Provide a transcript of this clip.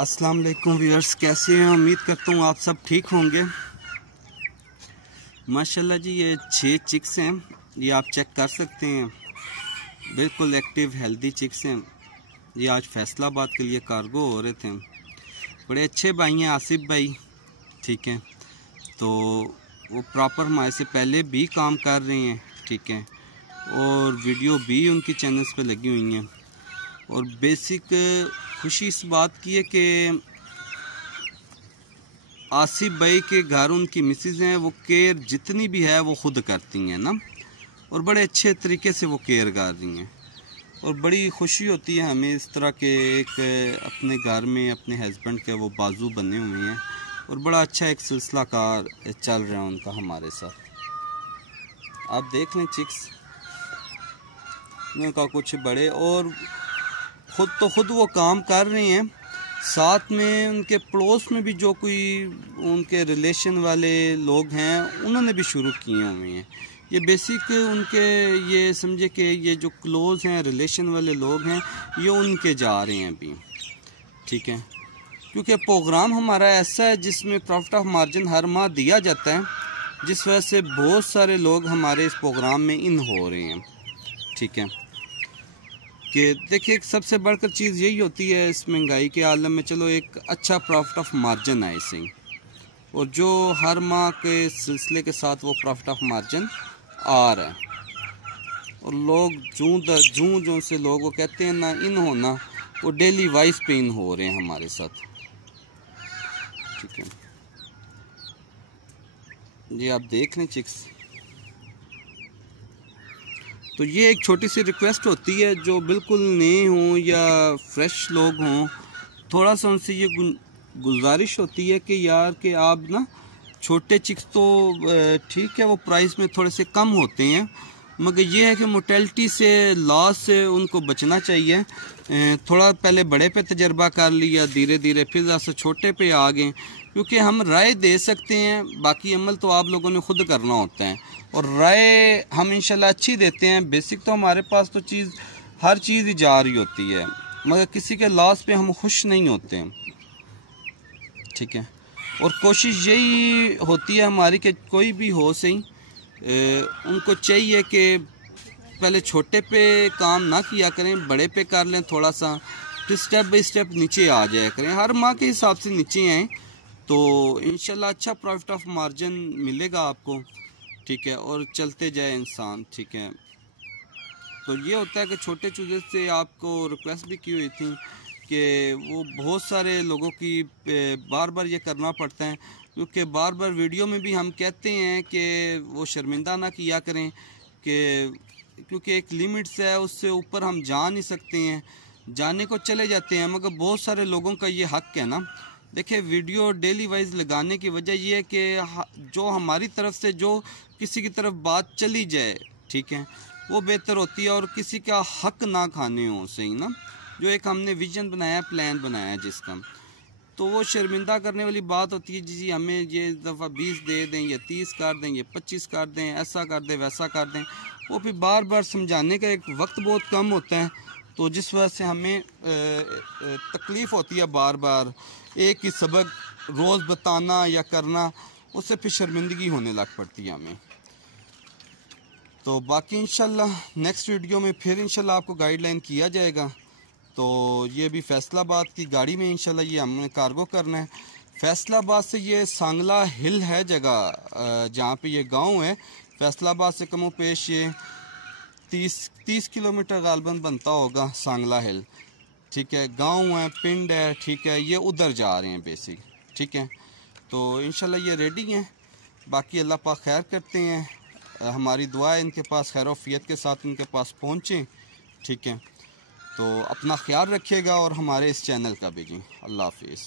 अस्सलाम वालेकुम व्यूअर्स, कैसे हैं? उम्मीद करता हूँ आप सब ठीक होंगे। माशाल्लाह जी, ये 6 चिक्स हैं, ये आप चेक कर सकते हैं। बिल्कुल एक्टिव हेल्दी चिक्स हैं। ये आज फैसलाबाद के लिए कार्गो हो रहे थे। बड़े अच्छे भाई हैं आसिफ भाई, ठीक है। तो वो प्रॉपर हमारे से पहले भी काम कर रहे हैं, ठीक है, और वीडियो भी उनकी चैनल्स पे लगी हुई हैं। और बेसिक खुशी इस बात की है कि आसिफ भाई के घर उनकी मिसेज हैं, वो केयर जितनी भी है वो खुद करती हैं ना, और बड़े अच्छे तरीके से वो केयर कर रही हैं। और बड़ी खुशी होती है हमें इस तरह के एक अपने घर में अपने हस्बैंड के वो बाजू बने हुए हैं, और बड़ा अच्छा एक सिलसिला कार चल रहा है उनका हमारे साथ। आप देख लें चिक्स उनका कुछ बड़े, और खुद वो काम कर रहे हैं, साथ में उनके पड़ोस में भी जो कोई उनके रिलेशन वाले लोग हैं उन्होंने भी शुरू किए हुए हैं। ये बेसिक उनके ये समझे कि ये जो क्लोज़ हैं रिलेशन वाले लोग हैं ये उनके जा रहे हैं अभी, ठीक है। क्योंकि प्रोग्राम हमारा ऐसा है जिसमें प्रॉफिट ऑफ मार्जिन हर माह दिया जाता है, जिस वजह से बहुत सारे लोग हमारे इस प्रोग्राम में इन हो रहे हैं, ठीक है। कि देखिए सबसे बढ़कर चीज़ यही होती है इस महंगाई के आलम में, चलो एक अच्छा प्रॉफिट ऑफ मार्जिन आए सही, और जो हर माह के सिलसिले के साथ वो प्रॉफिट ऑफ मार्जिन आ रहा है। और लोग जूं से लोग वो कहते हैं ना इन होना, वो डेली वाइज पे इन हो रहे हैं हमारे साथ, ठीक है। ये आप देख लें चिक्स। तो ये एक छोटी सी रिक्वेस्ट होती है, जो बिल्कुल नए हों या फ्रेश लोग हों, थोड़ा सा उनसे ये गुजारिश होती है कि यार कि आप ना छोटे चिक्स तो ठीक है वो प्राइस में थोड़े से कम होते हैं, मगर ये है कि मोर्टेलिटी से लॉस से उनको बचना चाहिए। थोड़ा पहले बड़े पे तजर्बा कर लिया, धीरे धीरे फिर जैसे छोटे पे आ गए, क्योंकि हम राय दे सकते हैं, बाकी अमल तो आप लोगों ने खुद करना होता है। और राय हम इंशाल्लाह अच्छी देते हैं। बेसिक तो हमारे पास तो हर चीज़ ही जा रही होती है, मगर किसी के लॉस पे हम खुश नहीं होते हैं, ठीक है। और कोशिश यही होती है हमारी कि कोई भी हो सही, उनको चाहिए कि पहले छोटे पे काम ना किया करें, बड़े पे कर लें थोड़ा सा, फिर स्टेप बाई स्टेप नीचे आ जाया करें। हर माह के हिसाब से नीचे आएँ तो इंशाल्लाह अच्छा प्रॉफिट ऑफ मार्जिन मिलेगा आपको, ठीक है। और चलते जाए इंसान, ठीक है। तो ये होता है कि छोटे चूजे से आपको रिक्वेस्ट भी की हुई थी कि वो बहुत सारे लोगों की बार बार ये करना पड़ता है, क्योंकि बार बार वीडियो में भी हम कहते हैं कि वो शर्मिंदा ना किया करें, कि क्योंकि एक लिमिट्स है, उससे ऊपर हम जा नहीं सकते हैं, जाने को चले जाते हैं, मगर बहुत सारे लोगों का ये हक है ना। देखिए वीडियो डेली वाइज लगाने की वजह यह है कि जो हमारी तरफ से जो किसी की तरफ बात चली जाए, ठीक है, वो बेहतर होती है, और किसी का हक ना खाने हो सही ना। जो एक हमने विजन बनाया, प्लान बनाया जिसका, तो वो शर्मिंदा करने वाली बात होती है, जी हमें ये दफ़ा 20 दे दें, या 30 कर दें, या 25 कर दें, ऐसा कर दें वैसा कर दें। वो फिर बार बार समझाने का एक वक्त बहुत कम होता है, तो जिस वजह से हमें तकलीफ़ होती है बार बार एक ही सबक रोज़ बताना या करना, उससे फिर शर्मिंदगी होने लग पड़ती है हमें। तो बाकी इंशाल्लाह नेक्स्ट वीडियो में फिर इंशाल्लाह आपको गाइडलाइन किया जाएगा। तो ये भी फैसलाबाद की गाड़ी में इंशाल्लाह ये हमने कार्गो करना है। फैसलाबाद से ये सांगला हिल है जगह, जहाँ पे ये गांव है। फैसलाबाद से कमो पेश ये 30 किलोमीटर गालबन बनता होगा सांगला हिल, ठीक है। गांव है, पिंड है, ठीक है, ये उधर जा रहे हैं बेसिक, ठीक है। तो इंशाल्लाह ये रेडी हैं। बाकी अल्लाह पाक खैर करते हैं, हमारी दुआ है इनके पास खैर वफियत के साथ इनके पास पहुँचें, ठीक है। तो अपना ख्याल रखिएगा, और हमारे इस चैनल का भी जी। अल्लाह हाफिज़।